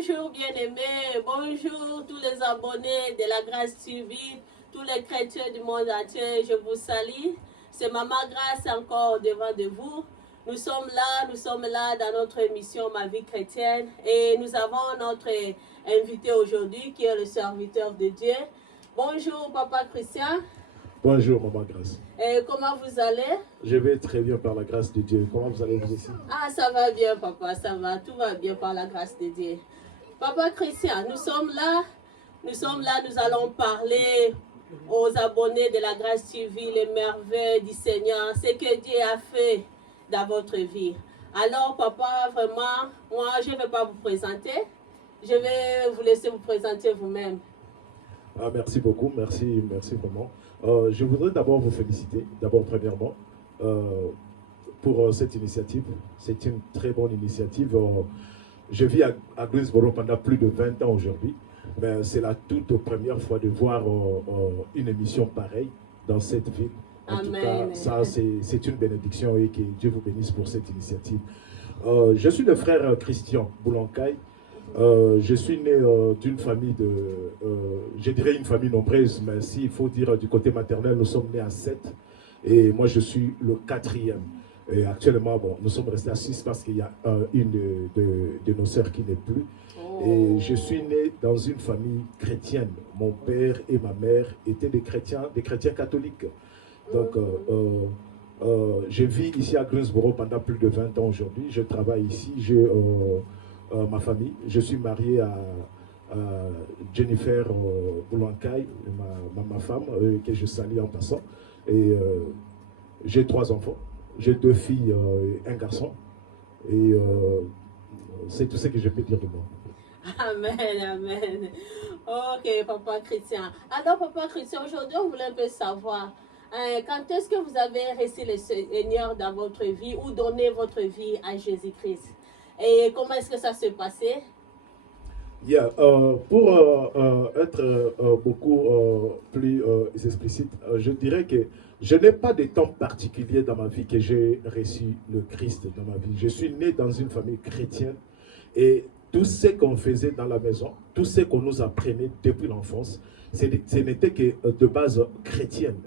Bonjour bien-aimés, bonjour tous les abonnés de la Grâce TV, tous les chrétiens du monde entier, je vous salue. C'est Maman Grâce encore devant de vous. Nous sommes là dans notre émission Ma vie chrétienne et nous avons notre invité aujourd'hui qui est le serviteur de Dieu. Bonjour Papa Christian. Bonjour Maman Grâce. Et comment vous allez? Je vais très bien par la grâce de Dieu. Comment vous allez vous aussi? Ah, ça va bien papa, ça va, tout va bien par la grâce de Dieu. Papa Christian, nous sommes là, nous allons parler aux abonnés de la Grâce TV, les merveilles du Seigneur, ce que Dieu a fait dans votre vie. Alors papa, vraiment, moi je ne vais pas vous présenter, je vais vous laisser vous présenter vous-même. Ah, merci beaucoup, merci vraiment. Je voudrais d'abord vous féliciter, premièrement, pour cette initiative. C'est une très bonne initiative. Je vis à Greensboro pendant plus de 20 ans aujourd'hui, mais c'est la toute première fois de voir une émission pareille dans cette ville. En Amen. tout cas, ça c'est une bénédiction et que Dieu vous bénisse pour cette initiative. Je suis le frère Christian Boulancaille. Je suis né d'une famille je dirais une famille nombreuse, mais s'il faut dire du côté maternel, nous sommes nés à 7 et moi je suis le 4e. Et actuellement, bon, nous sommes restés à 6 parce qu'il y a une de nos sœurs qui n'est plus. Oh. Et je suis né dans une famille chrétienne. Mon père et ma mère étaient des chrétiens catholiques. Donc, je vis ici à Greensboro pendant plus de 20 ans aujourd'hui. Je travaille ici, j'ai ma famille. Je suis marié à Jennifer Boulancaille, ma femme, que je salue en passant. Et j'ai 3 enfants. J'ai 2 filles et un garçon. Et c'est tout ce que je peux dire de moi. Amen, amen. Ok, Papa Christian. Alors, Papa Christian, aujourd'hui, on voulait un peu savoir quand est-ce que vous avez reçu le Seigneur dans votre vie ou donné votre vie à Jésus-Christ? Et comment est-ce que ça s'est passé? Yeah, pour être beaucoup plus explicite, je dirais que je n'ai pas de temps particulier dans ma vie que j'ai reçu le Christ dans ma vie. Je suis né dans une famille chrétienne et tout ce qu'on faisait dans la maison, tout ce qu'on nous apprenait depuis l'enfance, ce n'était que de base chrétienne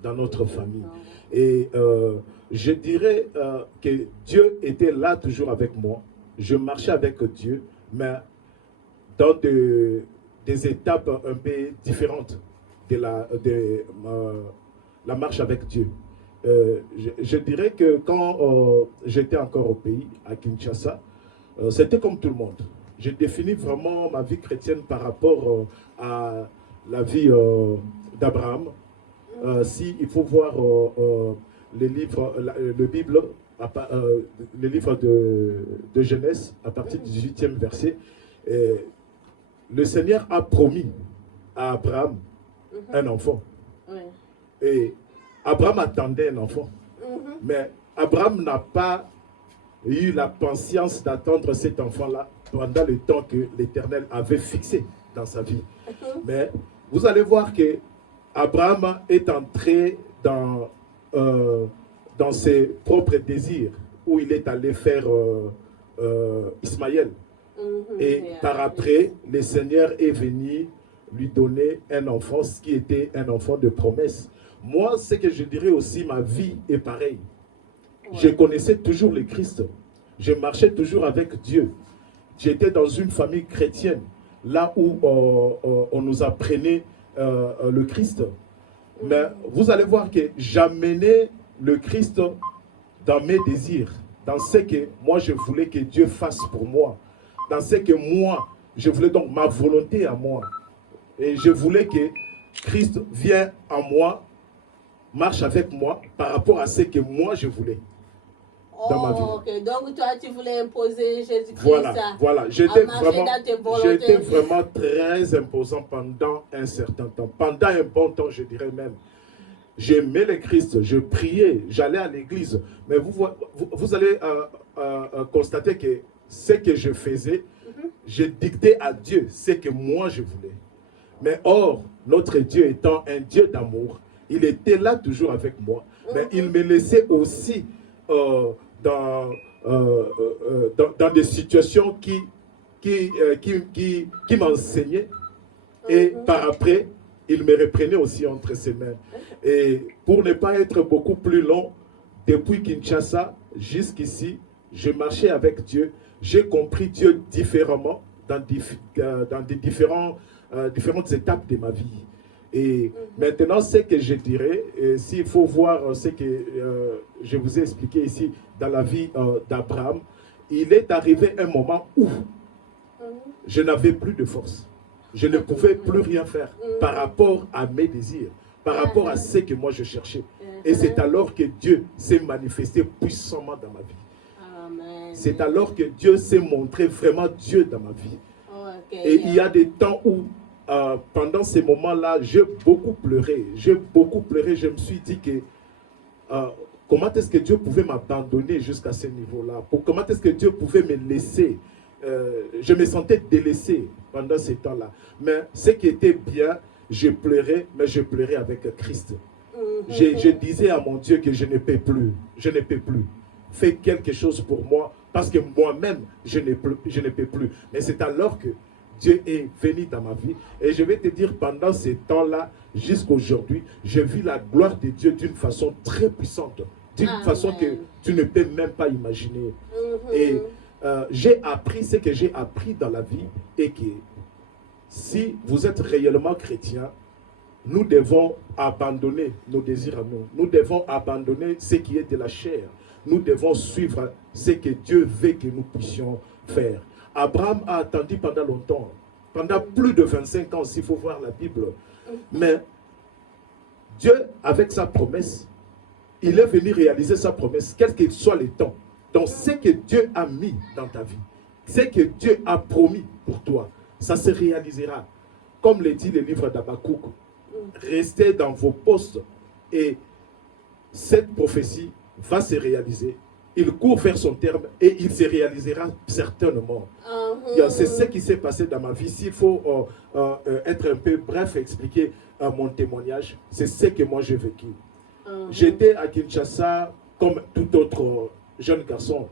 dans notre famille. Et je dirais que Dieu était là toujours avec moi. Je marchais avec Dieu, mais dans des étapes un peu différentes de la marche avec Dieu. Je dirais que quand j'étais encore au pays, à Kinshasa, c'était comme tout le monde. Je définis vraiment ma vie chrétienne par rapport à la vie d'Abraham. Il faut voir les livres, le Bible, le livre de Genèse, à partir du 18e verset, le Seigneur a promis à Abraham un enfant. Et Abraham attendait un enfant. Mais Abraham n'a pas eu la patience d'attendre cet enfant-là pendant le temps que l'Éternel avait fixé dans sa vie. Mais vous allez voir que Abraham est entré dans ses propres désirs, où il est allé faire Ismaël. Et par après, le Seigneur est venu lui donner un enfant, ce qui était un enfant de promesse. Moi, ce que je dirais aussi, ma vie est pareille. Je connaissais toujours le Christ. Je marchais toujours avec Dieu. J'étais dans une famille chrétienne, là où on nous apprenait le Christ. Mais vous allez voir que j'amenais le Christ dans mes désirs, dans ce que moi je voulais que Dieu fasse pour moi, dans ce que moi, je voulais, donc ma volonté à moi. Et je voulais que Christ vienne en moi, marche avec moi par rapport à ce que moi je voulais dans ma vie. Okay. Donc toi tu voulais imposer Jésus-Christ. Voilà. J'étais vraiment très imposant pendant un certain temps. Pendant un bon temps, je dirais même. J'aimais le Christ, je priais, j'allais à l'église. Mais vous allez constater que ce que je faisais, je dictais à Dieu ce que moi je voulais. Mais or, notre Dieu étant un Dieu d'amour, il était là toujours avec moi. Mais il me laissait aussi dans des situations qui qui m'enseignait. Et par après, il me reprenait aussi entre ses mains. Et pour ne pas être beaucoup plus long, depuis Kinshasa jusqu'ici, je marchais avec Dieu. J'ai compris Dieu différemment dans des différentes étapes de ma vie. Et maintenant, ce que je dirais, s'il faut voir ce que je vous ai expliqué ici dans la vie d'Abraham, il est arrivé un moment où je n'avais plus de force. Je ne pouvais plus rien faire par rapport à mes désirs, par rapport à ce que moi je cherchais. Et c'est alors que Dieu s'est manifesté puissamment dans ma vie. C'est alors que Dieu s'est montré vraiment Dieu dans ma vie. Et il y a des temps où, pendant ces moments-là, j'ai beaucoup pleuré. Je me suis dit que comment est-ce que Dieu pouvait m'abandonner jusqu'à ce niveau-là? Comment est-ce que Dieu pouvait me laisser? Je me sentais délaissé pendant ces temps-là. Mais ce qui était bien, je pleurais, mais je pleurais avec Christ. Je disais à mon Dieu que je ne peux plus. Je ne peux plus. Fais quelque chose pour moi, parce que moi-même, je ne peux plus. Mais c'est alors que Dieu est venu dans ma vie. Et je vais te dire, pendant ces temps-là, jusqu'à aujourd'hui, je vis la gloire de Dieu d'une façon très puissante. D'une façon que tu ne peux même pas imaginer. Et j'ai appris ce que j'ai appris dans la vie, et que si vous êtes réellement chrétien, nous devons abandonner nos désirs à nous. Nous devons abandonner ce qui est de la chair. Nous devons suivre ce que Dieu veut que nous puissions faire. Abraham a attendu pendant longtemps, pendant plus de 25 ans, s'il faut voir la Bible. Mais Dieu, avec sa promesse, il est venu réaliser sa promesse, quel que soit le temps. Donc, ce que Dieu a mis dans ta vie, ce que Dieu a promis pour toi, ça se réalisera. Comme le dit le livre d'Habakkuk, restez dans vos postes et cette prophétie va se réaliser. Il court vers son terme et il se réalisera certainement. C'est ce qui s'est passé dans ma vie. S'il faut être un peu bref et expliquer mon témoignage, c'est ce que moi j'ai vécu. J'étais à Kinshasa comme tout autre jeune garçon.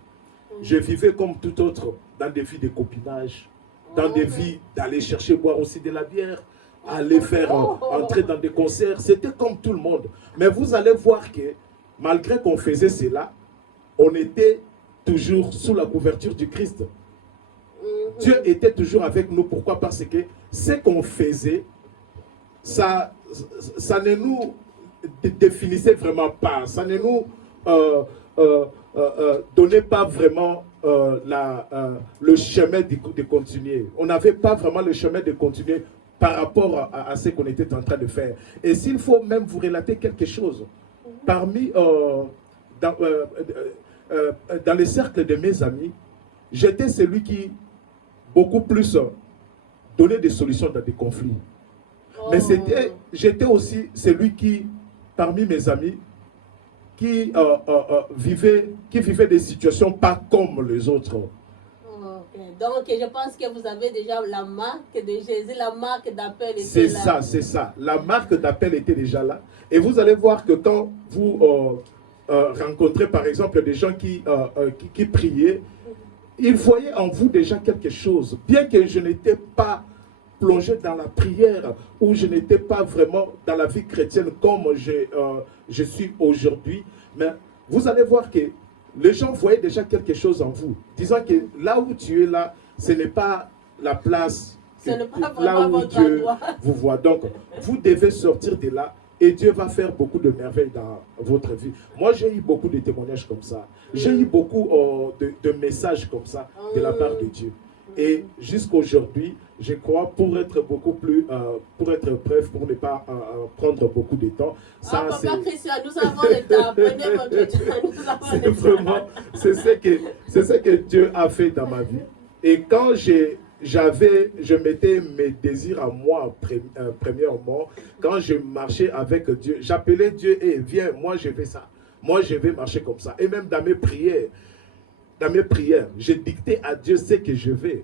Je vivais comme tout autre dans des vies de copinage, dans des vies d'aller chercher boire aussi de la bière, aller faire entrer dans des concerts. C'était comme tout le monde. Mais vous allez voir que malgré qu'on faisait cela, on était toujours sous la couverture du Christ. Dieu était toujours avec nous. Pourquoi? Parce que ce qu'on faisait, ça ne nous définissait vraiment pas. Ça ne nous donnait pas vraiment le chemin de continuer. On n'avait pas vraiment le chemin de continuer par rapport à ce qu'on était en train de faire. Et s'il faut même vous relater quelque chose, parmi dans les cercles de mes amis, j'étais celui qui beaucoup plus donnait des solutions dans des conflits. Mais j'étais aussi celui qui, parmi mes amis, qui vivait des situations pas comme les autres. Donc, je pense que vous avez déjà la marque de Jésus, la marque d'appel était là. C'est ça, c'est ça. La marque d'appel était déjà là. Et vous allez voir que quand vous rencontrez, par exemple, des gens qui priaient, ils voyaient en vous déjà quelque chose. Bien que je n'étais pas plongé dans la prière, ou je n'étais pas vraiment dans la vie chrétienne comme je suis aujourd'hui, mais vous allez voir que les gens voyaient déjà quelque chose en vous, disant que là où tu es là, ce n'est pas la place là où Dieu vous voit. Donc, vous devez sortir de là et Dieu va faire beaucoup de merveilles dans votre vie. Moi, j'ai eu beaucoup de témoignages comme ça. J'ai eu beaucoup de messages comme ça de la part de Dieu. Et jusqu'à aujourd'hui, je crois, pour être beaucoup plus, pour être bref, pour ne pas prendre beaucoup de temps. Ça, Papa Christian, nous avons le temps. Prenez votre temps. C'est vraiment, c'est ce que Dieu a fait dans ma vie. Et quand je mettais mes désirs à moi, premièrement, quand je marchais avec Dieu, j'appelais Dieu et viens, moi je vais ça. Moi je vais marcher comme ça. Et même dans mes prières, je dictais à Dieu ce que je veux.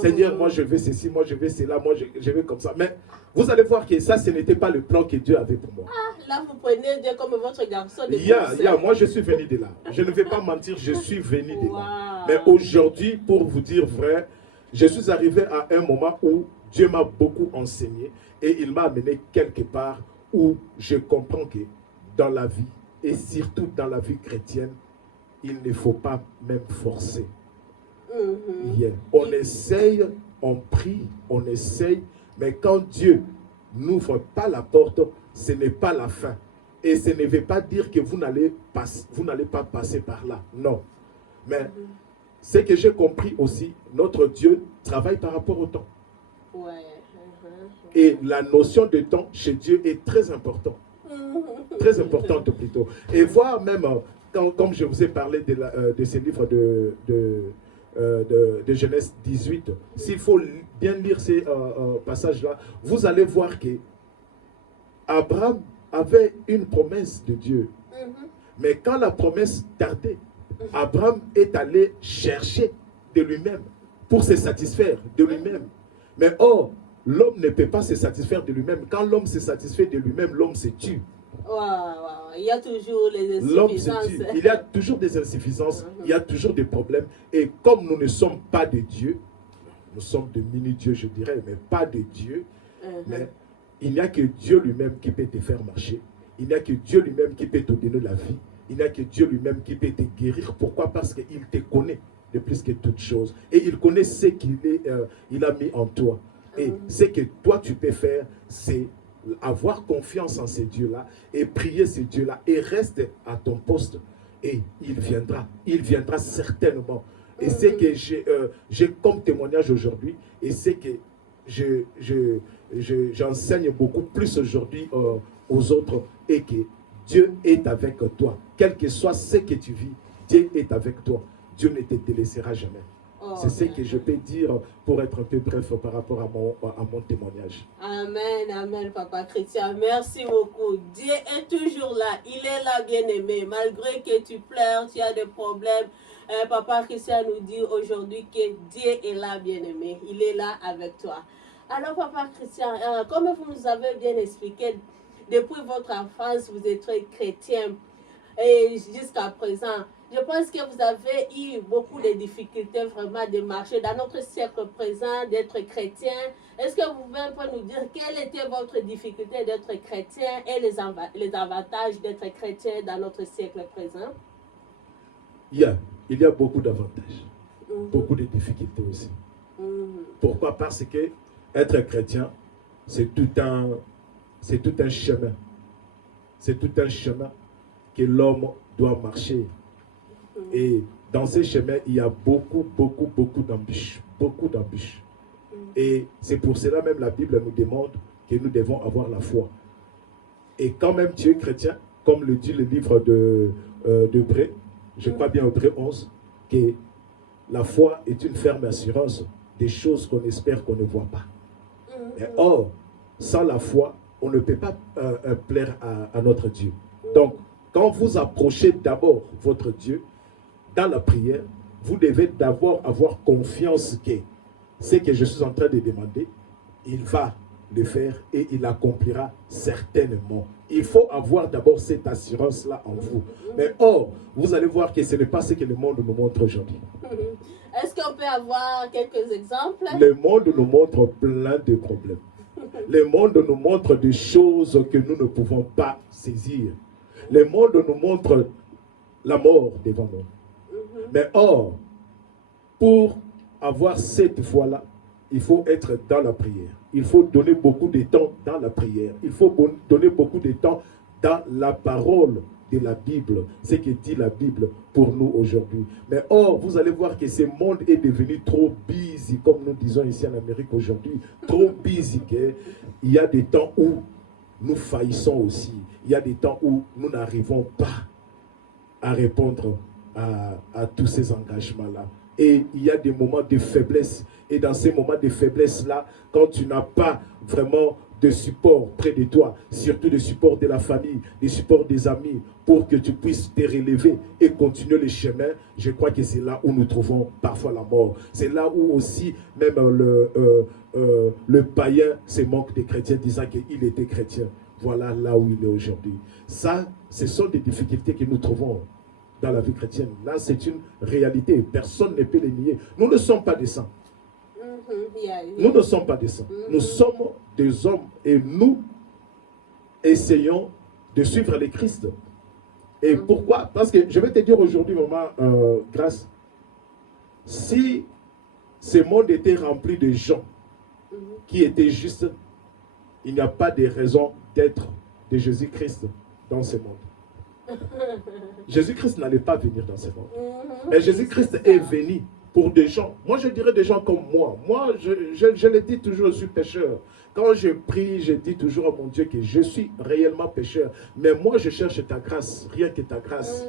Seigneur, moi je veux ceci, moi je veux cela, moi je veux comme ça. Mais vous allez voir que ça, ce n'était pas le plan que Dieu avait pour moi. Là, vous prenez Dieu comme votre garçon de moi je suis venu de là. Je ne vais pas mentir, je suis venu de là. Mais aujourd'hui, pour vous dire vrai, Je suis arrivé à un moment où Dieu m'a beaucoup enseigné et il m'a amené quelque part où je comprends que dans la vie, et surtout dans la vie chrétienne, il ne faut pas même forcer. Yeah. On essaye, on prie, on essaye, mais quand Dieu n'ouvre pas la porte, ce n'est pas la fin. Et ce ne veut pas dire que vous n'allez pas passer par là. Non. Mais ce que j'ai compris aussi, notre Dieu travaille par rapport au temps. Ouais. Et la notion de temps chez Dieu est très importante. Très importante plutôt. Et voir même, comme je vous ai parlé de ces livres de Genèse 18, s'il faut bien lire ces passages-là, vous allez voir que Abraham avait une promesse de Dieu. Mais quand la promesse tardait, Abraham est allé chercher de lui-même pour se satisfaire de lui-même. Mais or, l'homme ne peut pas se satisfaire de lui-même. Quand l'homme se satisfait de lui-même, l'homme se tue. Il y a toujours les insuffisances. Il y a toujours des insuffisances, il y a toujours des problèmes. Et comme nous ne sommes pas de Dieu, nous sommes de mini-dieux, je dirais, mais pas de Dieu, mais il n'y a que Dieu lui-même qui peut te faire marcher. Il n'y a que Dieu lui-même qui peut te donner la vie. Il n'y a que Dieu lui-même qui peut te guérir. Pourquoi? Parce qu'il te connaît de plus que toute chose. Et il connaît ce qu'il a mis en toi. Et ce que toi tu peux faire, c'est avoir confiance en ces dieux-là et prier ces dieux-là et reste à ton poste. Et il viendra certainement. Et c'est que j'ai comme témoignage aujourd'hui, et c'est que j'enseigne beaucoup plus aujourd'hui aux autres, et que Dieu est avec toi. Quel que soit ce que tu vis, Dieu est avec toi. Dieu ne te délaissera jamais. C'est ce que je peux dire pour être un peu bref par rapport à mon témoignage. Amen, amen, Papa Chrétien. Merci beaucoup. Dieu est toujours là. Il est là, bien-aimé. Malgré que tu pleures, tu as des problèmes. Papa Chrétien nous dit aujourd'hui que Dieu est là, bien-aimé. Il est là avec toi. Alors, Papa Chrétien, comme vous nous avez bien expliqué, depuis votre enfance, vous êtes chrétien. Et jusqu'à présent, je pense que vous avez eu beaucoup de difficultés vraiment de marcher dans notre siècle présent, d'être chrétien. Est-ce que vous pouvez un peu nous dire quelle était votre difficulté d'être chrétien et les avantages d'être chrétien dans notre siècle présent? Il y a beaucoup d'avantages, beaucoup de difficultés aussi. Pourquoi? Parce que être chrétien, c'est tout un chemin. C'est tout un chemin que l'homme doit marcher. Et dans ces chemins, il y a beaucoup d'embûches. Beaucoup d'embûches. Et c'est pour cela même la Bible nous demande que nous devons avoir la foi. Et quand même tu es chrétien, comme le dit le livre d'Hébreux, je crois bien Hébreux 11, que la foi est une ferme assurance des choses qu'on espère qu'on ne voit pas. Mais or, sans la foi, on ne peut pas plaire à notre Dieu. Donc, quand vous approchez d'abord votre Dieu, dans la prière, vous devez d'abord avoir confiance que ce que je suis en train de demander, il va le faire et il accomplira certainement. Il faut avoir d'abord cette assurance-là en vous. Mais or, vous allez voir que ce n'est pas ce que le monde nous montre aujourd'hui. Est-ce qu'on peut avoir quelques exemples? Le monde nous montre plein de problèmes. Le monde nous montre des choses que nous ne pouvons pas saisir. Le monde nous montre la mort devant nous. Mais or, pour avoir cette foi-là, il faut être dans la prière. Il faut donner beaucoup de temps dans la prière. Il faut donner beaucoup de temps dans la parole de la Bible. Ce que dit la Bible pour nous aujourd'hui. Mais or, vous allez voir que ce monde est devenu trop busy, comme nous disons ici en Amérique aujourd'hui. Trop busy. Il y a des temps où nous faillissons aussi. Il y a des temps où nous n'arrivons pas à répondre à tous ces engagements-là. Et il y a des moments de faiblesse. Et dans ces moments de faiblesse-là, quand tu n'as pas vraiment de support près de toi, surtout de support de la famille, de support des amis, pour que tu puisses te relever et continuer le chemin, je crois que c'est là où nous trouvons parfois la mort. C'est là où aussi même le païen se moque des chrétiens disant qu'il était chrétien. Voilà là où il est aujourd'hui. Ça, ce sont des difficultés que nous trouvons dans la vie chrétienne. Là, c'est une réalité. Personne ne peut les nier. Nous ne sommes pas des saints. Nous ne sommes pas des saints. Nous sommes des hommes et nous essayons de suivre les Christ. Et pourquoi? Parce que je vais te dire aujourd'hui, maman, Grâce, si ce monde était rempli de gens qui étaient justes, il n'y a pas de raison d'être de Jésus-Christ dans ce monde. Jésus-Christ n'allait pas venir dans ce monde. Mais Jésus-Christ est venu pour des gens. Moi, je dirais des gens comme moi. Moi, je le dis toujours, je suis pécheur. Quand je prie, je dis toujours à mon Dieu que je suis réellement pécheur. Mais moi, je cherche ta grâce, rien que ta grâce.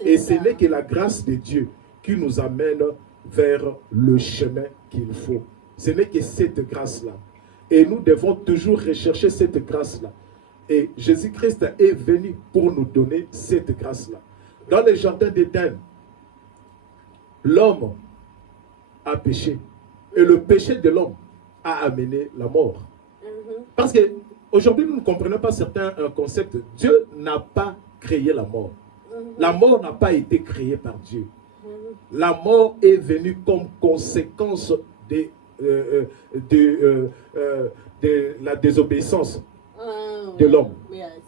Et ce n'est que la grâce de Dieu qui nous amène vers le chemin qu'il faut. Ce n'est que cette grâce-là. Et nous devons toujours rechercher cette grâce-là. Et Jésus-Christ est venu pour nous donner cette grâce-là. Dans le jardin d'Éden, l'homme a péché. Et le péché de l'homme a amené la mort. Parce qu'aujourd'hui, nous ne comprenons pas certains concepts. Dieu n'a pas créé la mort. La mort n'a pas été créée par Dieu. La mort est venue comme conséquence de la désobéissance de l'homme.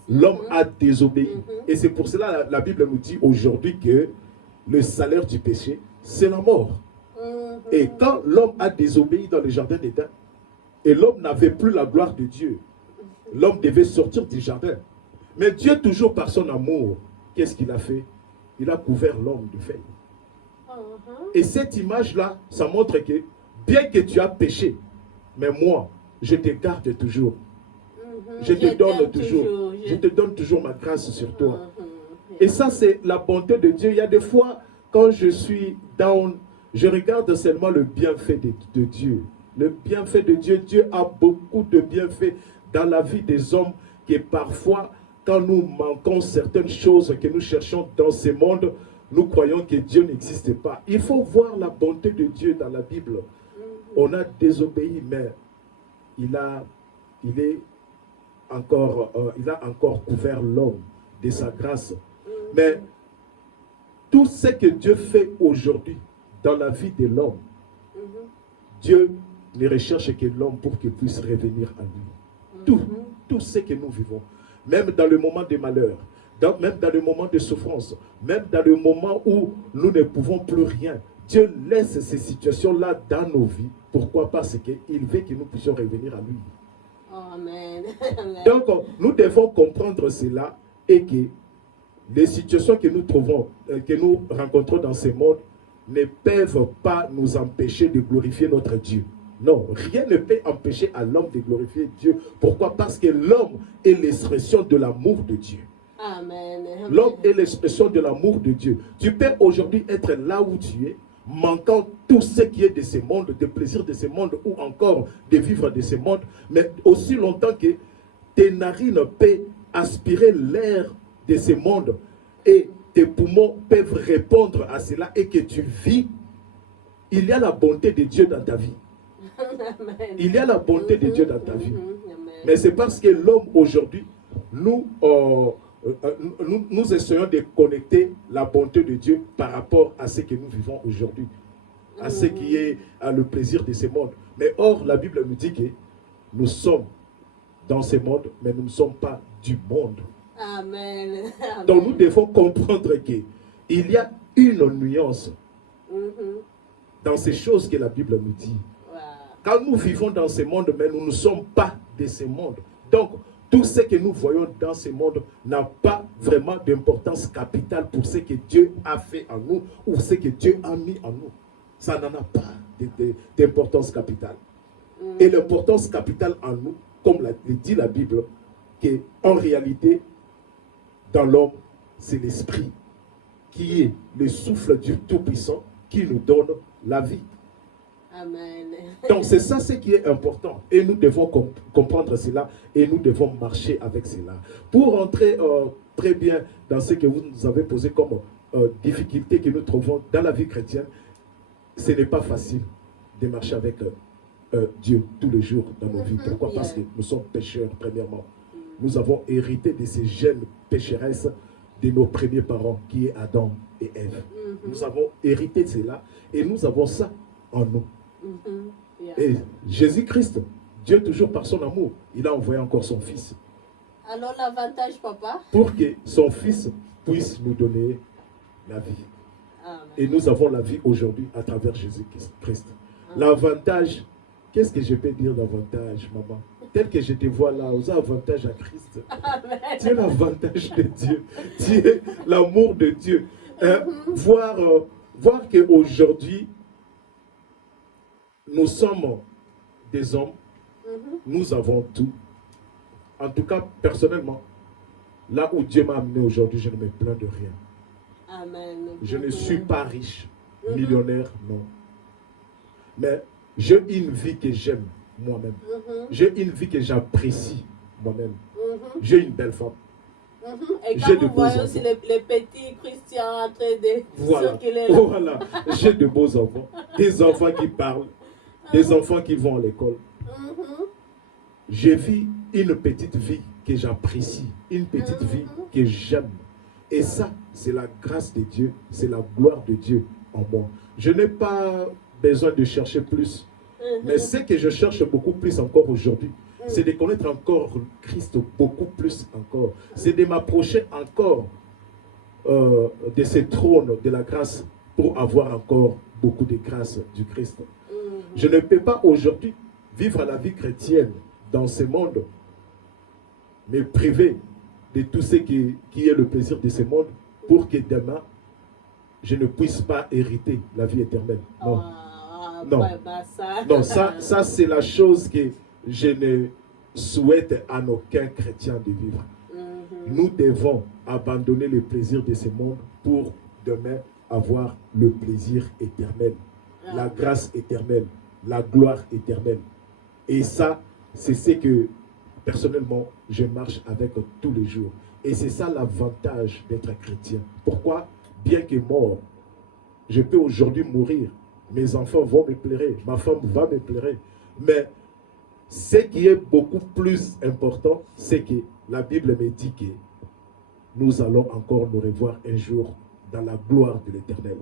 L'homme a désobéi. Et c'est pour cela que la Bible nous dit aujourd'hui que le salaire du péché, c'est la mort. Et quand l'homme a désobéi dans le jardin d'Éden, et l'homme n'avait plus la gloire de Dieu, l'homme devait sortir du jardin. Mais Dieu, toujours par son amour, qu'est-ce qu'il a fait? Il a couvert l'homme de feuilles. Et cette image-là, ça montre que, bien que tu as péché, mais moi, je te garde toujours. Je te donne toujours. Je te donne toujours ma grâce sur toi. Et ça, c'est la bonté de Dieu. Il y a des fois, quand je suis down, je regarde seulement le bienfait de Dieu. Le bienfait de Dieu. Dieu a beaucoup de bienfaits dans la vie des hommes qui parfois, quand nous manquons certaines choses que nous cherchons dans ce monde, nous croyons que Dieu n'existe pas. Il faut voir la bonté de Dieu dans la Bible. On a désobéi, mais il a encore couvert l'homme de sa grâce. Mais tout ce que Dieu fait aujourd'hui dans la vie de l'homme, Dieu ne recherche que l'homme pour qu'il puisse revenir à lui. Tout ce que nous vivons, même dans le moment de malheur, même dans le moment de souffrance, même dans le moment où nous ne pouvons plus rien, Dieu laisse ces situations-là dans nos vies. Pourquoi? Parce qu'il veut que nous puissions revenir à lui. Amen. Donc, nous devons comprendre cela et que les situations que nous trouvons, que nous rencontrons dans ce monde ne peuvent pas nous empêcher de glorifier notre Dieu. Non, rien ne peut empêcher à l'homme de glorifier Dieu. Pourquoi? Parce que l'homme est l'expression de l'amour de Dieu. Amen. L'homme est l'expression de l'amour de Dieu. Tu peux aujourd'hui être là où tu es, manquant tout ce qui est de ce monde, des plaisirs de ce monde ou encore de vivre de ce monde, mais aussi longtemps que tes narines peuvent aspirer l'air de ce monde et tes poumons peuvent répondre à cela et que tu vis, il y a la bonté de Dieu dans ta vie. Il y a la bonté de Dieu dans ta vie. Mais c'est parce que l'homme aujourd'hui, nous essayons de connecter la bonté de Dieu par rapport à ce que nous vivons aujourd'hui, à ce qui est le plaisir de ce monde. Mais or, la Bible nous dit que nous sommes dans ce monde, mais nous ne sommes pas du monde. Amen. Donc nous devons comprendre qu'il y a une nuance dans ces choses que la Bible nous dit. Quand nous vivons dans ce monde, mais nous ne sommes pas de ce monde. Donc, tout ce que nous voyons dans ce monde n'a pas vraiment d'importance capitale pour ce que Dieu a fait en nous ou ce que Dieu a mis en nous. Ça n'en a pas d'importance capitale. Et l'importance capitale en nous, comme le dit la Bible, qu'en réalité, dans l'homme, c'est l'esprit qui est le souffle du Tout-Puissant qui nous donne la vie. Amen. Donc c'est ça ce qui est important et nous devons comprendre cela et nous devons marcher avec cela. Pour entrer très bien dans ce que vous nous avez posé comme difficulté que nous trouvons dans la vie chrétienne, ce n'est pas facile de marcher avec Dieu tous les jours dans nos vies. Pourquoi? Parce que nous sommes pécheurs premièrement. Nous avons hérité de ces gènes pécheresses de nos premiers parents qui est Adam et Ève. Nous avons hérité de cela et nous avons ça en nous. Yeah. Et Jésus-Christ, Dieu toujours par son amour, il a envoyé encore son Fils. Alors l'avantage, papa? Pour que son Fils puisse nous donner la vie. Amen. Et nous avons la vie aujourd'hui à travers Jésus-Christ. L'avantage, qu'est-ce que je peux dire d'avantage, maman? Tel que je te vois là, vous avez avantage à Christ. Amen. Tu es l'avantage de Dieu. Tu es l'amour de Dieu. Voir qu'aujourd'hui, nous sommes des hommes, nous avons tout. En tout cas, personnellement, là où Dieu m'a amené aujourd'hui, je ne me plains de rien. Amen. Je ne suis pas riche, millionnaire, non. Mais j'ai une vie que j'aime moi-même. J'ai une vie que j'apprécie moi-même. J'ai une belle femme. Et J'ai quand de vous beaux voyez aussi enfants. les petits Christians en train de Voilà. circuler là. Voilà. J'ai de beaux enfants. Des enfants qui parlent. Des enfants qui vont à l'école. Je vis une petite vie que j'apprécie. Une petite vie que j'aime. Et ça, c'est la grâce de Dieu. C'est la gloire de Dieu en moi. Je n'ai pas besoin de chercher plus. Mais ce que je cherche beaucoup plus encore aujourd'hui, c'est de connaître encore Christ beaucoup plus encore. C'est de m'approcher encore de ce trône de la grâce pour avoir encore beaucoup de grâce du Christ. Je ne peux pas aujourd'hui vivre la vie chrétienne dans ce monde, me priver de tout ce qui est le plaisir de ce monde pour que demain, je ne puisse pas hériter la vie éternelle. Non. Non, non, ça c'est la chose que je ne souhaite à aucun chrétien de vivre. Nous devons abandonner le plaisir de ce monde pour demain avoir le plaisir éternel, la grâce éternelle, la gloire éternelle. Et ça, c'est ce que personnellement je marche avec tous les jours. Et c'est ça l'avantage d'être chrétien. Pourquoi? Bien que mort, je peux aujourd'hui mourir. Mes enfants vont me pleurer, ma femme va me pleurer. Mais ce qui est beaucoup plus important, c'est que la Bible me dit que nous allons encore nous revoir un jour dans la gloire de l'Éternel.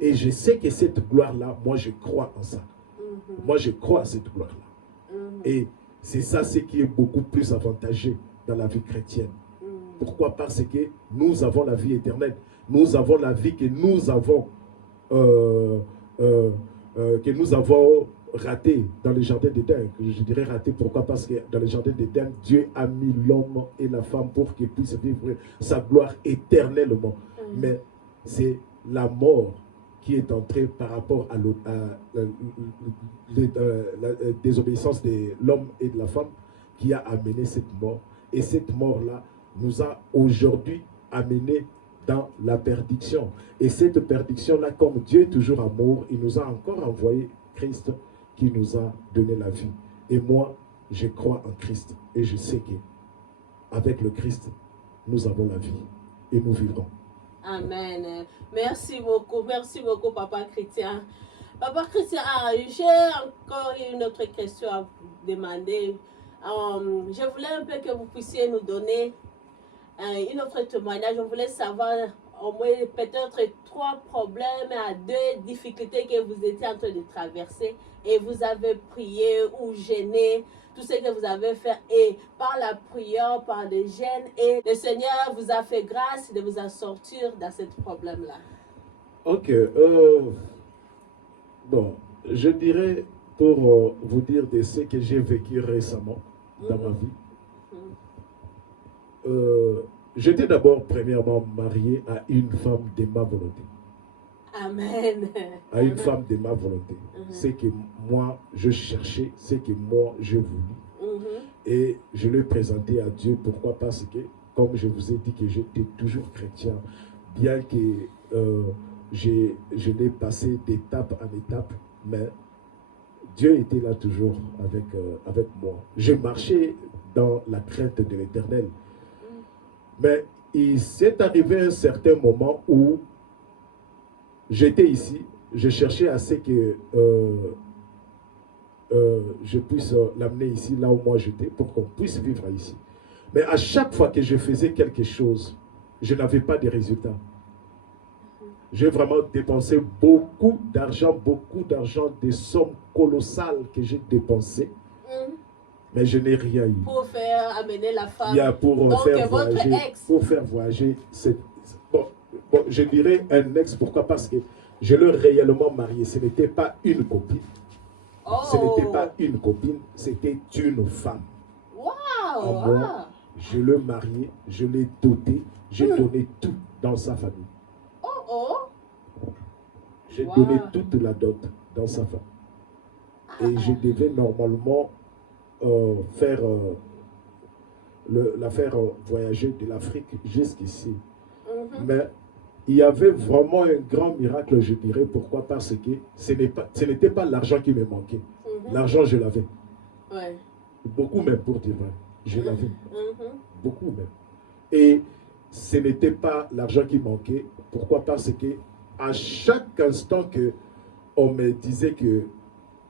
Et je sais que cette gloire-là, moi je crois en ça. Moi je crois à cette gloire-là. Et c'est ça ce qui est beaucoup plus avantageux dans la vie chrétienne. Pourquoi? Parce que nous avons la vie éternelle. Nous avons la vie que nous avons raté dans le jardin d'Éden. Je dirais raté, pourquoi? Parce que dans le jardin d'Éden, Dieu a mis l'homme et la femme pour qu'ils puissent vivre sa gloire éternellement. Mais c'est la mort qui est entrée par rapport à la désobéissance de l'homme et de la femme qui a amené cette mort. Et cette mort-là nous a aujourd'hui amené dans la perdition. Et cette perdition-là, comme Dieu est toujours amour, il nous a encore envoyé Christ qui nous a donné la vie. Et moi, je crois en Christ. Et je sais qu'avec le Christ, nous avons la vie. Et nous vivrons. Amen. Merci beaucoup, Papa Chrétien. Papa Chrétien, j'ai encore une autre question à vous demander. Je voulais un peu que vous puissiez nous donner une autre témoignage. Je voulais savoir au moins peut-être 3 problèmes à 2 difficultés que vous étiez en train de traverser et vous avez prié ou gêné, tout ce que vous avez fait, et par la prière, par des jeûnes, et le Seigneur vous a fait grâce de vous en sortir dans ce problème-là. Ok. Bon, je dirais pour vous dire de ce que j'ai vécu récemment dans ma vie. J'étais d'abord premièrement marié à une femme de ma volonté. Amen. À une femme de ma volonté. C'est que moi, je cherchais, c'est que moi, je voulais. Et je l'ai présenté à Dieu. Pourquoi? Parce que, comme je vous ai dit que j'étais toujours chrétien, bien que je l'ai passé d'étape en étape, mais Dieu était là toujours avec moi. Je marchais dans la crainte de l'Éternel. Mais il s'est arrivé un certain moment où j'étais ici, je cherchais à ce que je puisse l'amener ici, là où moi j'étais, pour qu'on puisse vivre ici. Mais à chaque fois que je faisais quelque chose, je n'avais pas de résultat. J'ai vraiment dépensé beaucoup d'argent, des sommes colossales que j'ai dépensées. Mais je n'ai rien eu. Pour faire amener la femme. Il y a pour Donc, faire votre voyager. ex. Pour faire voyager. Bon, je dirais un ex, pourquoi? Parce que je l'ai réellement marié. Ce n'était pas une copine. Oh. Ce n'était pas une copine, c'était une femme. Wow. Moi, je l'ai marié, je l'ai doté, j'ai donné tout dans sa famille. J'ai donné toute la dot dans sa famille. Et je devais normalement la faire voyager de l'Afrique jusqu'ici. Mais il y avait vraiment un grand miracle, je dirais. Pourquoi? Parce que ce n'était pas l'argent qui me manquait. L'argent, je l'avais. Ouais. Beaucoup même, pour dire vrai. Je l'avais. Beaucoup même. Et ce n'était pas l'argent qui manquait. Pourquoi? Parce que à chaque instant que on me disait que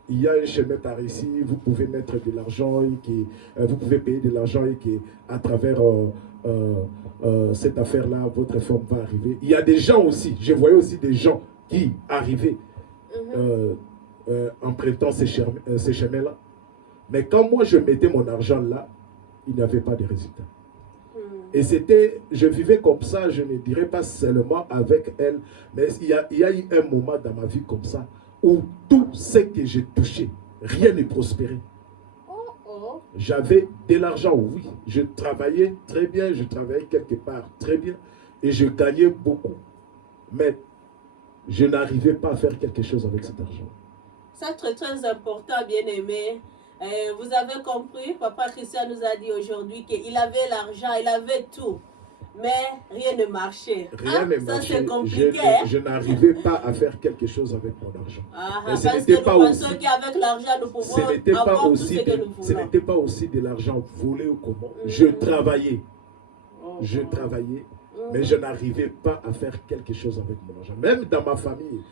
il y a un chemin par ici, vous pouvez mettre de l'argent et que vous pouvez payer de l'argent et que à travers cette affaire-là, votre réforme va arriver. Il y a des gens aussi, je voyais aussi des gens qui arrivaient en prêtant ces chemins-là. Mais quand moi je mettais mon argent là, il n'y avait pas de résultat. Et c'était, je vivais comme ça, je ne dirais pas seulement avec elle, mais il y a eu un moment dans ma vie comme ça, où tout ce que j'ai touché, rien n'est prospéré. J'avais de l'argent, oui, je travaillais très bien, je travaillais quelque part très bien, et je gagnais beaucoup, mais je n'arrivais pas à faire quelque chose avec cet argent. C'est très très important, bien-aimé. Vous avez compris, Papa Christian nous a dit aujourd'hui qu'il avait l'argent, il avait tout, mais rien ne marchait. Rien ne marchait. Ça c'est compliqué. Je n'arrivais pas à faire quelque chose avec mon argent. Parce que nous pensons qu'avec l'argent, nous pouvons avoir tout ce que nous voulons. Ce n'était pas aussi de l'argent volé ou comment. Je travaillais. Je travaillais, mais je n'arrivais pas à faire quelque chose avec mon argent. Même dans ma famille,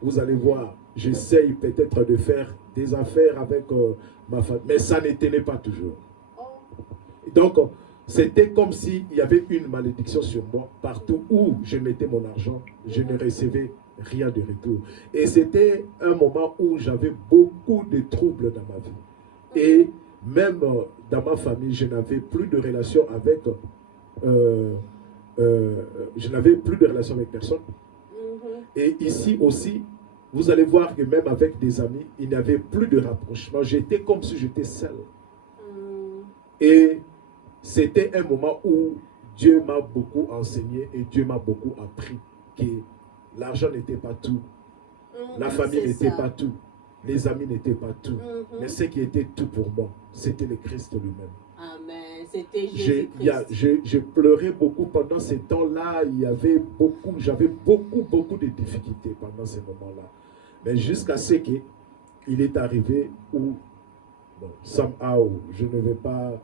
vous allez voir, j'essaye peut-être de faire des affaires avec ma famille, mais ça ne tenait pas toujours. Donc, c'était comme s'il y avait une malédiction sur moi. Partout où je mettais mon argent, je ne recevais rien de retour. Et c'était un moment où j'avais beaucoup de troubles dans ma vie. Et même dans ma famille, je n'avais plus de relation avec... je n'avais plus de relation avec personne. Et ici aussi, vous allez voir que même avec des amis, il n'y avait plus de rapprochement. J'étais comme si j'étais seul. Et c'était un moment où Dieu m'a beaucoup enseigné et Dieu m'a beaucoup appris que l'argent n'était pas tout. La famille n'était pas tout. Les amis n'étaient pas tout. Mais ce qui était tout pour moi, c'était le Christ lui-même. Amen. C'était Jésus-Christ. J'ai pleuré beaucoup pendant ces temps-là. J'avais beaucoup de difficultés pendant ces moments-là. Mais jusqu'à ce qu'il est arrivé où, bon, somehow, je ne vais pas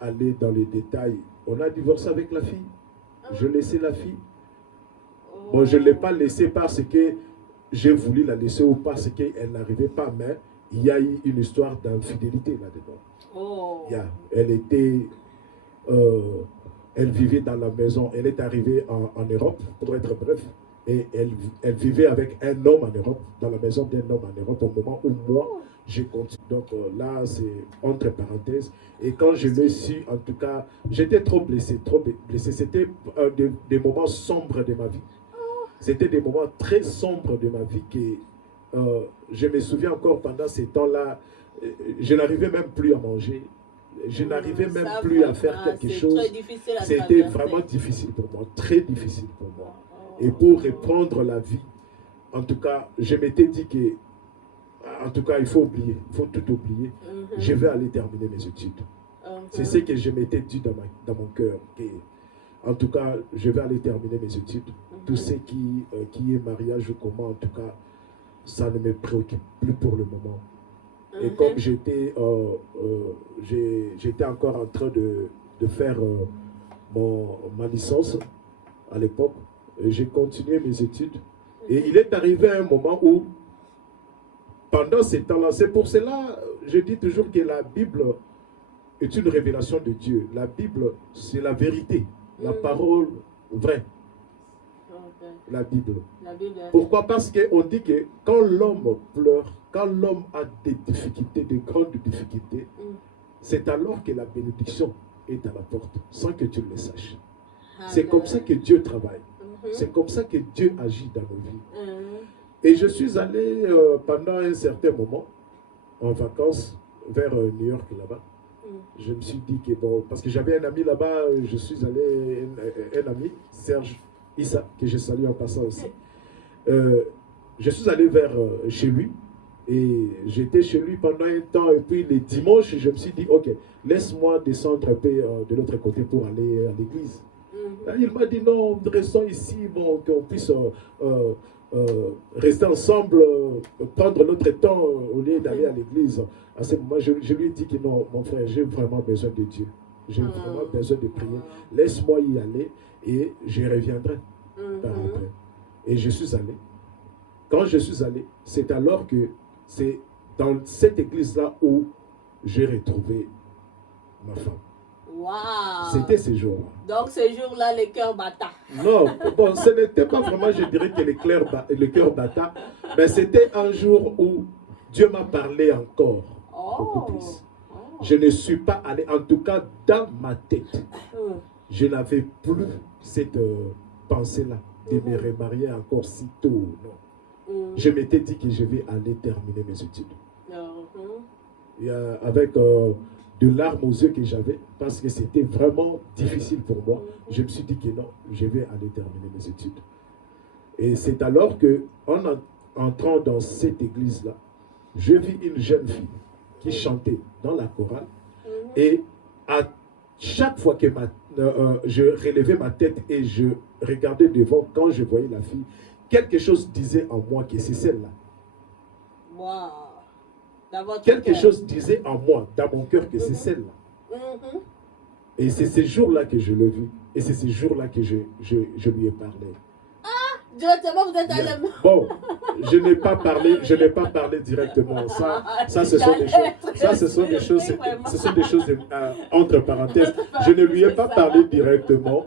aller dans les détails. On a divorcé avec la fille. Je laissais la fille. Bon, je ne l'ai pas laissée parce que j'ai voulu la laisser ou parce qu'elle n'arrivait pas, mais il y a eu une histoire d'infidélité là-dedans. Elle vivait dans la maison, elle est arrivée en Europe, pour être bref, et elle vivait avec un homme en Europe, dans la maison d'un homme en Europe, au moment où moi, j'ai continué. Donc là, c'est entre parenthèses. Et quand je l'ai su, en tout cas, j'étais trop blessé, trop blessé. C'était des moments sombres de ma vie. C'était des moments très sombres de ma vie que je me souviens encore pendant ces temps-là, je n'arrivais même plus à manger. Je n'arrivais même plus à faire quelque chose. C'était vraiment difficile pour moi, très difficile pour moi. Et pour reprendre la vie, en tout cas, je m'étais dit que, en tout cas, il faut oublier, il faut tout oublier. Je vais aller terminer mes études. C'est ce que je m'étais dit dans mon cœur. En tout cas, je vais aller terminer mes études. Tout ce qui est mariage ou comment, en tout cas, ça ne me préoccupe plus pour le moment. Et comme j'étais encore en train de faire ma licence à l'époque, j'ai continué mes études. Et il est arrivé un moment où, pendant ces temps-là, c'est pour cela, je dis toujours que la Bible est une révélation de Dieu. La Bible, c'est la vérité, la parole vraie. La Bible. La Bible. Pourquoi? Parce qu'on dit que quand l'homme pleure, quand l'homme a des difficultés, de grandes difficultés, c'est alors que la bénédiction est à la porte, sans que tu le saches. C'est comme ça que Dieu travaille. C'est comme ça que Dieu agit dans nos vies. Et je suis allé pendant un certain moment en vacances vers New York là-bas. Je me suis dit que bon, parce que j'avais un ami là-bas, je suis allé, un ami, Serge Issa, que je salue en passant aussi. Je suis allé vers chez lui et j'étais chez lui pendant un temps et puis les dimanches, je me suis dit, ok, laisse-moi descendre un peu de l'autre côté pour aller à l'église. Il m'a dit non, restons ici, bon, qu'on puisse rester ensemble, prendre notre temps au lieu d'aller à l'église. À ce moment, je lui ai dit que non, mon frère, j'ai vraiment besoin de Dieu. J'ai vraiment besoin de prier. Laisse-moi y aller et je reviendrai par après. Et je suis allé. Quand je suis allé, c'est alors que c'est dans cette église-là où j'ai retrouvé ma femme. Wow. C'était ces jours-là. Donc ces jours-là, les cœurs battaient. Non, bon, ce n'était pas vraiment, je dirais que le cœur battait, mais c'était un jour où Dieu m'a parlé encore beaucoup plus. Je ne suis pas allé, en tout cas dans ma tête, je n'avais plus cette pensée-là de me remarier encore si tôt. Non. Je m'étais dit que je vais aller terminer mes études. Et, avec de larmes aux yeux que j'avais, parce que c'était vraiment difficile pour moi, je me suis dit que non, je vais aller terminer mes études. Et c'est alors que, en entrant dans cette église-là, je vis une jeune fille qui chantait dans la chorale, et à chaque fois que je relevais ma tête et je regardais devant, quand je voyais la fille, quelque chose disait en moi que c'est celle-là. Wow. Quelque chose disait en moi, dans mon cœur, que c'est celle-là. Et c'est ces jours-là que je l'ai vu. Et c'est ces jours-là que je lui ai parlé. Ah, directement, vous êtes allé. Bon, je n'ai pas parlé directement. Ça, ce sont des choses. Ça, ce sont des choses. Ce sont des choses entre parenthèses. Je ne lui ai pas parlé directement.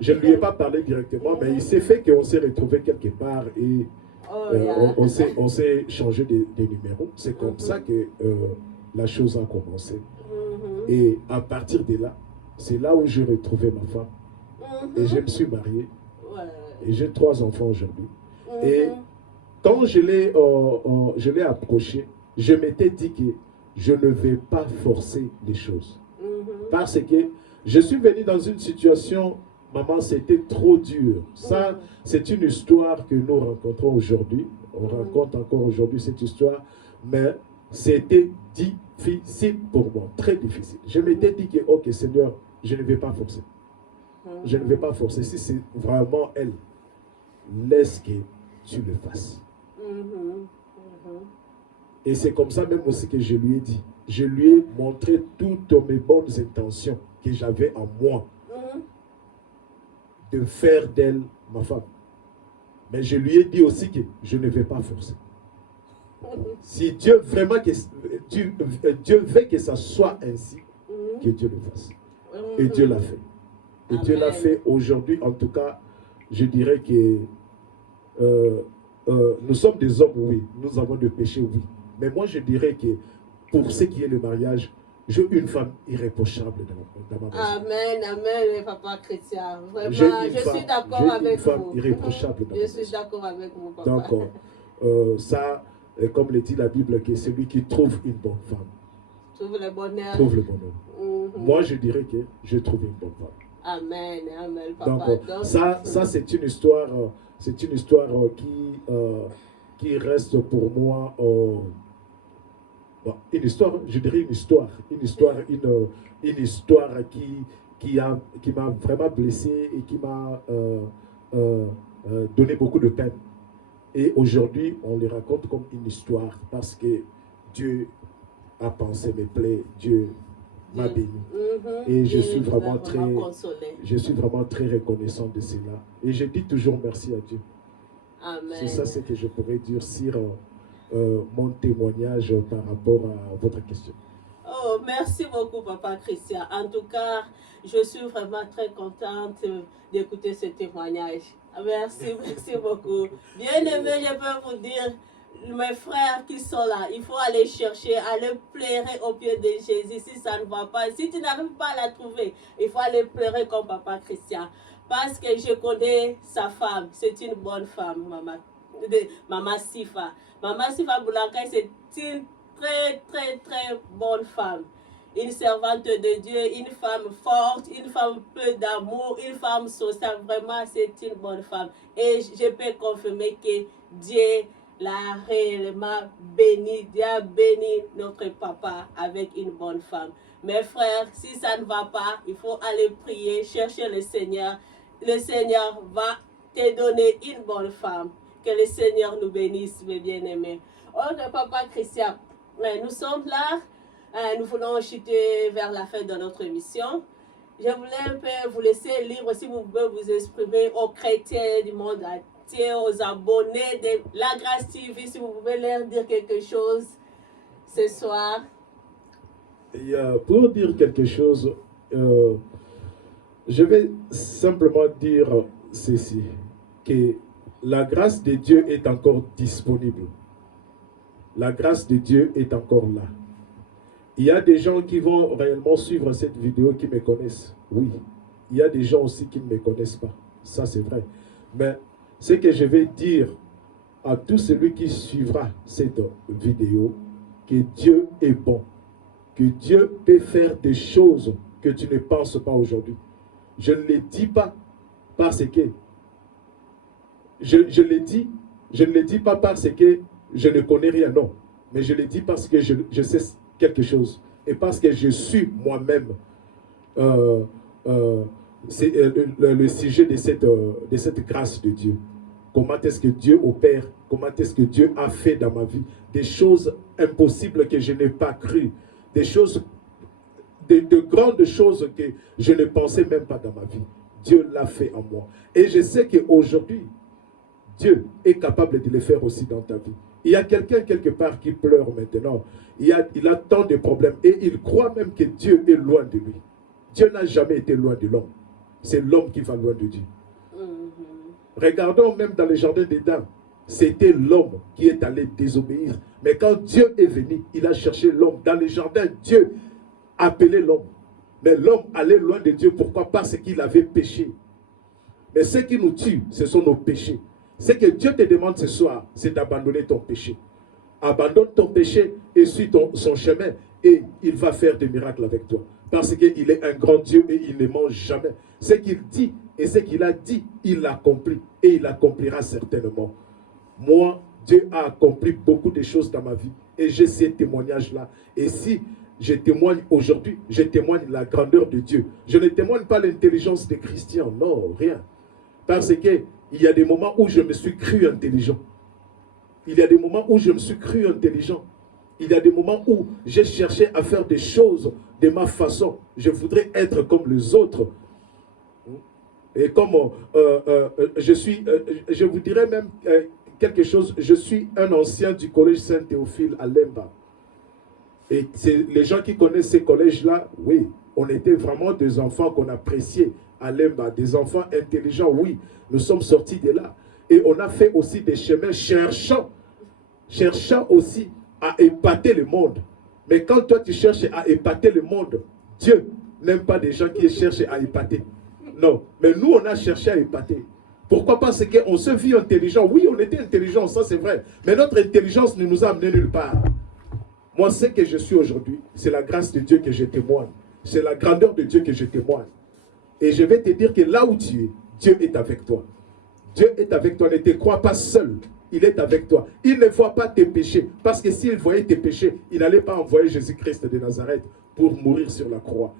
Je ne lui ai pas parlé directement, mais il s'est fait qu'on s'est retrouvé quelque part et on s'est changé des numéros. C'est comme ça que la chose a commencé. Et à partir de là, c'est là où j'ai retrouvé ma femme. Et je me suis marié. Et j'ai 3 enfants aujourd'hui. Et quand je l'ai approché, je m'étais dit que je ne vais pas forcer les choses. Parce que je suis venu dans une situation, maman, c'était trop dur. Ça, c'est une histoire que nous rencontrons aujourd'hui. On rencontre encore aujourd'hui cette histoire. Mais c'était difficile pour moi, très difficile. Je m'étais dit que, ok Seigneur, je ne vais pas forcer. Je ne vais pas forcer. Si c'est vraiment elle, laisse que tu le fasses. Et c'est comme ça même aussi que je lui ai dit. Je lui ai montré toutes mes bonnes intentions que j'avais en moi de faire d'elle ma femme. Mais je lui ai dit aussi que je ne vais pas forcer. Si Dieu vraiment Dieu veut que ça soit ainsi, que Dieu le fasse. Et Dieu l'a fait. Et Dieu l'a fait aujourd'hui. En tout cas, je dirais que nous sommes des hommes, oui. Nous avons des péchés, oui. Mais moi, je dirais que pour ce qui est le mariage, j'ai une femme irréprochable dans ma maison. Amen, amen, papa chrétien. Vraiment, je suis d'accord avec vous. J'ai une femme irréprochable dans ma maison. Je suis d'accord avec vous, papa. Donc, ça, comme le dit la Bible, que celui qui trouve une bonne femme trouve le bonheur. Trouve le bonheur. Moi, je dirais que j'ai trouvé une bonne femme. Amen, amen, papa. Donc, ça c'est une histoire, qui reste pour moi une histoire, je dirais une histoire qui m'a vraiment blessé et qui m'a donné beaucoup de peine. Et aujourd'hui, on les raconte comme une histoire parce que Dieu a pensé mes plaies, Dieu m'a béni. Et je suis vraiment très reconnaissant de cela. Et je dis toujours merci à Dieu. C'est ça ce que je pourrais dire sur mon témoignage par rapport à votre question. Oh, Oh, merci beaucoup, Papa Christian. En tout cas, je suis vraiment très contente d'écouter ce témoignage. Merci, merci beaucoup. Bien aimé, je peux vous dire, mes frères qui sont là, il faut aller chercher, aller pleurer au pied de Jésus si ça ne va pas. Si tu n'arrives pas à la trouver, il faut aller pleurer comme Papa Christian. Parce que je connais sa femme, c'est une bonne femme, Maman Sifa. Maman Sifa Boulankai, c'est une très bonne femme. Une servante de Dieu, une femme forte, une femme peu d'amour, une femme sociale. Vraiment, c'est une bonne femme. Et je peux confirmer que Dieu l'a réellement béni. Dieu a béni notre papa avec une bonne femme. Mes frères, si ça ne va pas, il faut aller prier, chercher le Seigneur. Le Seigneur va te donner une bonne femme. Que le Seigneur nous bénisse, mes bien-aimés. Ok, Papa Christian, nous sommes là. Nous voulons chuter vers la fin de notre émission. Je voulais un peu vous laisser libre si vous pouvez vous exprimer aux chrétiens du monde entier, aux abonnés de La Grâce TV, si vous pouvez leur dire quelque chose ce soir. Et, pour dire quelque chose, je vais simplement dire ceci, que la grâce de Dieu est encore disponible. La grâce de Dieu est encore là. Il y a des gens qui vont réellement suivre cette vidéo qui me connaissent. Oui. Il y a des gens aussi qui ne me connaissent pas. Ça, c'est vrai. Mais ce que je vais dire à tout celui qui suivra cette vidéo, que Dieu est bon. Que Dieu peut faire des choses que tu ne penses pas aujourd'hui. Je ne le dis pas parce que je ne le dis pas parce que je ne connais rien, non. Mais je le dis parce que je sais quelque chose. Et parce que je suis moi-même le sujet de cette grâce de Dieu. Comment est-ce que Dieu opère? Comment est-ce que Dieu a fait dans ma vie? Des choses impossibles que je n'ai pas cru. Des choses, de grandes choses que je ne pensais même pas dans ma vie. Dieu l'a fait en moi. Et je sais qu'aujourd'hui, Dieu est capable de le faire aussi dans ta vie. Il y a quelqu'un quelque part qui pleure maintenant. Il a tant de problèmes. Et il croit même que Dieu est loin de lui. Dieu n'a jamais été loin de l'homme. C'est l'homme qui va loin de Dieu. Regardons même dans le jardin d'Éden. C'était l'homme qui est allé désobéir. Mais quand Dieu est venu, il a cherché l'homme. Dans le jardin, Dieu appelait l'homme. Mais l'homme allait loin de Dieu. Pourquoi? Parce qu'il avait péché. Mais ce qui nous tue, ce sont nos péchés. Ce que Dieu te demande ce soir, c'est d'abandonner ton péché. Abandonne ton péché et suis son chemin. Et il va faire des miracles avec toi. Parce qu'il est un grand Dieu et il ne mange jamais. Ce qu'il dit et ce qu'il a dit, il l'accomplit. Et il l'accomplira certainement. Moi, Dieu a accompli beaucoup de choses dans ma vie. Et j'ai ces témoignages-là. Et si je témoigne aujourd'hui, je témoigne la grandeur de Dieu. Je ne témoigne pas l'intelligence des chrétiens. Non, rien. Parce qu'il y a des moments où je me suis cru intelligent. Il y a des moments où je me suis cru intelligent. Il y a des moments où j'ai cherché à faire des choses de ma façon. Je voudrais être comme les autres. Et comme je vous dirais même quelque chose, je suis un ancien du collège Saint-Théophile à Lemba. Et les gens qui connaissent ces collèges-là, oui, on était vraiment des enfants qu'on appréciait à Lemba, des enfants intelligents, oui, nous sommes sortis de là. Et on a fait aussi des chemins cherchant aussi à épater le monde. Mais quand toi tu cherches à épater le monde, Dieu n'aime pas des gens qui cherchent à épater. Non, mais nous on a cherché à épater. Pourquoi? Parce qu'on se vit intelligent. Oui, on était intelligent, ça c'est vrai. Mais notre intelligence ne nous a amené nulle part. Moi, ce que je suis aujourd'hui, c'est la grâce de Dieu que je témoigne. C'est la grandeur de Dieu que je témoigne. Et je vais te dire que là où tu es, Dieu est avec toi. Dieu est avec toi. Ne te crois pas seul. Il est avec toi. Il ne voit pas tes péchés. Parce que s'il voyait tes péchés, il n'allait pas envoyer Jésus-Christ de Nazareth pour mourir sur la croix.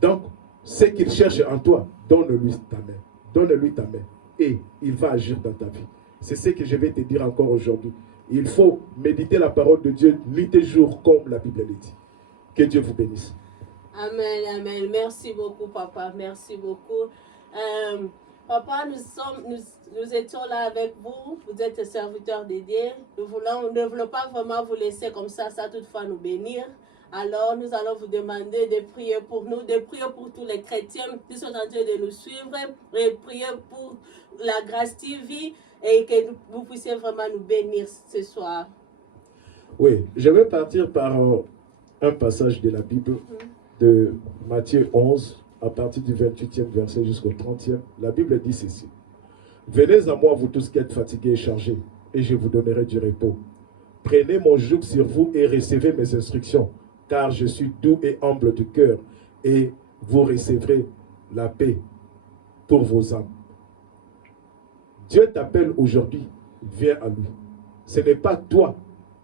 Donc, ce qu'il cherche en toi, donne-lui ta main. Donne-lui ta main. Et il va agir dans ta vie. C'est ce que je vais te dire encore aujourd'hui. Il faut méditer la parole de Dieu nuit et jour comme la Bible le dit. Que Dieu vous bénisse. Amen, amen. Merci beaucoup, papa. Merci beaucoup. Papa, nous étions là avec vous. Vous êtes serviteur de Dieu. Nous ne voulons pas vraiment vous laisser comme ça toutefois nous bénir. Alors, nous allons vous demander de prier pour nous, de prier pour tous les chrétiens qui sont en train de nous suivre, et prier pour la Grâce TV et que vous puissiez vraiment nous bénir ce soir. Oui, je vais partir par un passage de la Bible de Matthieu 11, à partir du 28e verset jusqu'au 30e. La Bible dit ceci. Venez à moi, vous tous qui êtes fatigués et chargés, et je vous donnerai du repos. Prenez mon joug sur vous et recevez mes instructions, car je suis doux et humble de cœur, et vous recevrez la paix pour vos âmes. Dieu t'appelle aujourd'hui, viens à lui. Ce n'est pas toi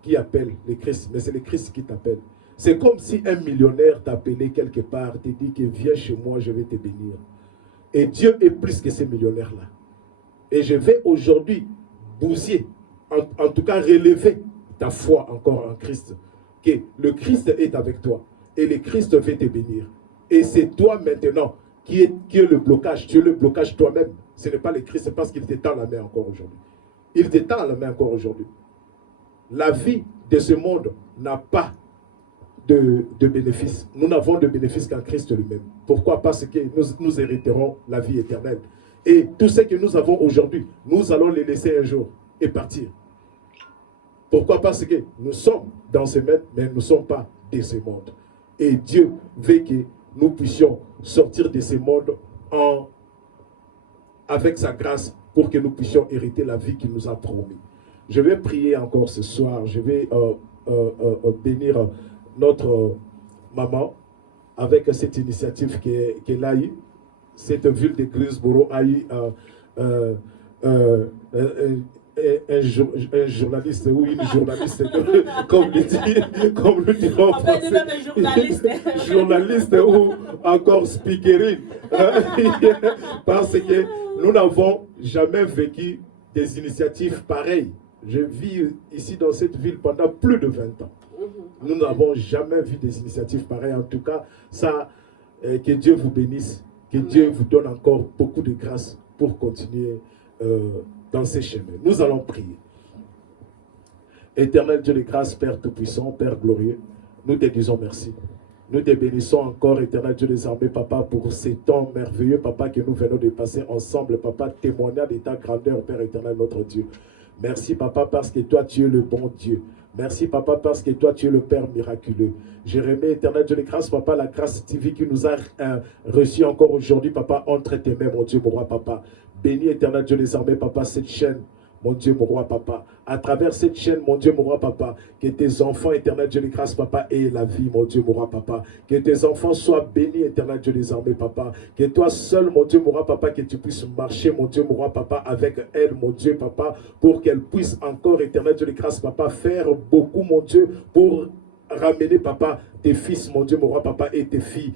qui appelle le Christ, mais c'est le Christ qui t'appelle. C'est comme si un millionnaire t'appelait quelque part, te dit que viens chez moi, je vais te bénir. Et Dieu est plus que ces millionnaires-là. Et je vais aujourd'hui bousiller, en tout cas relever ta foi encore en Christ. Que le Christ est avec toi et le Christ va te bénir. Et c'est toi maintenant qui est le blocage. Tu es le blocage toi-même. Ce n'est pas le Christ, c'est parce qu'il te tend la main encore aujourd'hui. Il te tend la main encore aujourd'hui. La vie de ce monde n'a pas de bénéfice. Nous n'avons de bénéfice qu'en Christ lui-même. Pourquoi? Parce que nous hériterons la vie éternelle. Et tout ce que nous avons aujourd'hui, nous allons les laisser un jour et partir. Pourquoi? Parce que nous sommes dans ce monde, mais nous ne sommes pas de ce monde. Et Dieu veut que nous puissions sortir de ce monde avec sa grâce pour que nous puissions hériter la vie qu'il nous a promis. Je vais prier encore ce soir. Je vais bénir notre maman avec cette initiative qu'elle a eue. Cette ville de Greensboro a eu un journaliste ou une journaliste, comme le dit en français, journaliste ou encore speakerine. Parce que nous n'avons jamais vécu des initiatives pareilles. Je vis ici dans cette ville pendant plus de 20 ans. Nous n'avons jamais vu des initiatives pareilles. En tout cas, ça, que Dieu vous bénisse, que Dieu vous donne encore beaucoup de grâce pour continuer dans ces chemins. Nous allons prier. Éternel Dieu de grâce, Père Tout-Puissant, Père glorieux, nous te disons merci. Nous te bénissons encore, Éternel Dieu des armées, Papa, pour ces temps merveilleux, Papa, que nous venons de passer ensemble, Papa, témoignant de ta grandeur, Père éternel, notre Dieu. Merci, Papa, parce que toi, tu es le bon Dieu. Merci, Papa, parce que toi, tu es le Père miraculeux. Je remets, Éternel Dieu de grâce, Papa, la grâce divine qui nous a reçu encore aujourd'hui, Papa, entre tes mains, mon Dieu, mon roi, Papa. Bénis, Éternel Dieu des armées, Papa, cette chaîne, mon Dieu, mon roi, Papa. À travers cette chaîne, mon Dieu, mon roi, Papa, que tes enfants, Éternel Dieu de grâce, Papa, aient la vie, mon Dieu, mon roi, Papa. Que tes enfants soient bénis, Éternel Dieu des armées, Papa. Que toi seul, mon Dieu, mon roi, Papa, que tu puisses marcher, mon Dieu, mon roi, Papa, avec elle, mon Dieu, Papa, pour qu'elle puisse encore, Éternel Dieu de grâce, Papa, faire beaucoup, mon Dieu, pour ramener, Papa, tes fils, mon Dieu, mon roi, Papa, et tes filles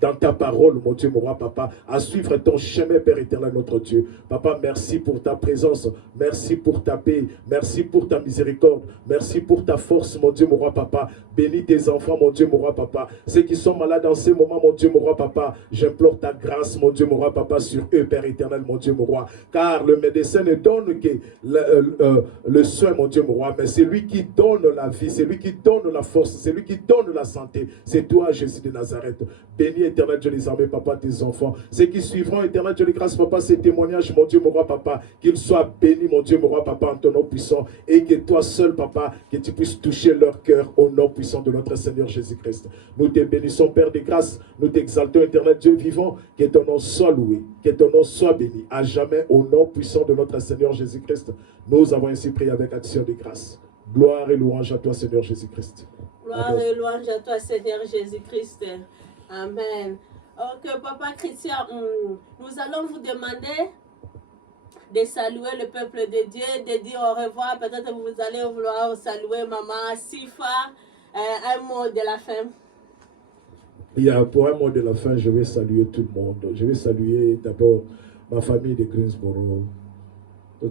dans ta parole, mon Dieu, mon roi, Papa, à suivre ton chemin, Père éternel, notre Dieu. Papa, merci pour ta présence, merci pour ta paix, merci pour ta miséricorde, merci pour ta force, mon Dieu, mon roi, Papa. Bénis tes enfants, mon Dieu, mon roi, Papa. Ceux qui sont malades en ces moments, mon Dieu, mon roi, Papa, j'implore ta grâce, mon Dieu, mon roi, Papa, sur eux, Père éternel, mon Dieu, mon roi. Car le médecin ne donne que le soin, mon Dieu, mon roi, mais c'est lui qui donne la vie, c'est lui qui donne la force, c'est lui qui donne la santé. C'est toi, Jésus de Nazareth. Bénis, éternel Dieu des armées, Papa, tes enfants. Ceux qui suivront, éternel Dieu de grâce, Papa, ces témoignages, mon Dieu, mon roi, Papa, qu'ils soient bénis, mon Dieu, mon roi, Papa, en ton nom puissant, et que toi seul, Papa, que tu puisses toucher leur cœur au nom puissant de notre Seigneur Jésus-Christ. Nous te bénissons, Père de grâce, nous t'exaltons, éternel Dieu vivant, que ton nom soit loué, que ton nom soit béni, à jamais, au nom puissant de notre Seigneur Jésus-Christ. Nous avons ainsi prié avec action de grâce. Gloire et louange à toi, Seigneur Jésus-Christ. Gloire et louange à toi, Seigneur Jésus-Christ. Amen. Ok, Papa Christian, nous allons vous demander de saluer le peuple de Dieu, de dire au revoir. Peut-être que vous allez vouloir saluer Maman Sifa. Un mot de la fin. Pour un mot de la fin, je vais saluer tout le monde. Je vais saluer d'abord ma famille de Greensboro,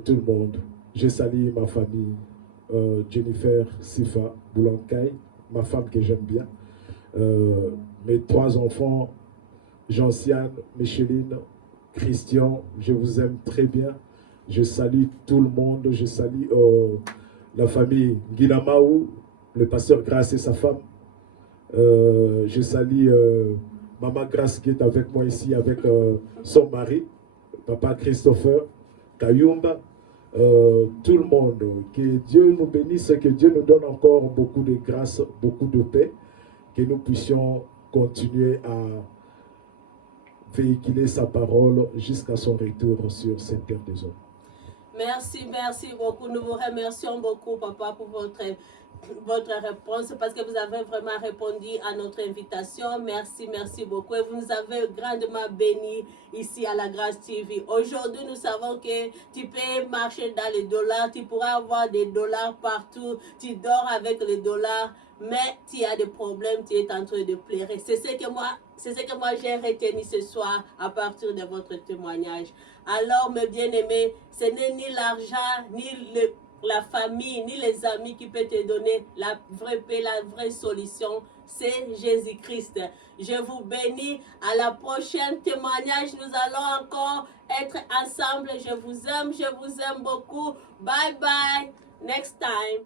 tout le monde. Je salue ma famille, Jennifer Sifa Boulankai, ma femme que j'aime bien. Mes 3 enfants, Jean-Siane, Micheline, Christian, je vous aime très bien. Je salue tout le monde. Je salue la famille Guinamaou, le pasteur Grace et sa femme. Je salue Maman Grace qui est avec moi ici, avec son mari, Papa Christopher, Kayumba, tout le monde. Que Dieu nous bénisse, que Dieu nous donne encore beaucoup de grâce, beaucoup de paix, que nous puissions continuer à véhiculer sa parole jusqu'à son retour sur cette terre des hommes. Merci, merci beaucoup. Nous vous remercions beaucoup, Papa, pour votre réponse parce que vous avez vraiment répondu à notre invitation. Merci, merci beaucoup. Et vous nous avez grandement bénis ici à la Grâce TV. Aujourd'hui, nous savons que tu peux marcher dans les dollars, tu pourras avoir des dollars partout, tu dors avec les dollars, mais tu as des problèmes, tu es en train de pleurer. C'est ce que moi j'ai retenu ce soir à partir de votre témoignage. Alors, mes bien-aimés, ce n'est ni l'argent, ni la famille, ni les amis qui peuvent te donner la vraie paix, la vraie solution. C'est Jésus-Christ. Je vous bénis. À la prochaine témoignage, nous allons encore être ensemble. Je vous aime beaucoup. Bye bye. Next time.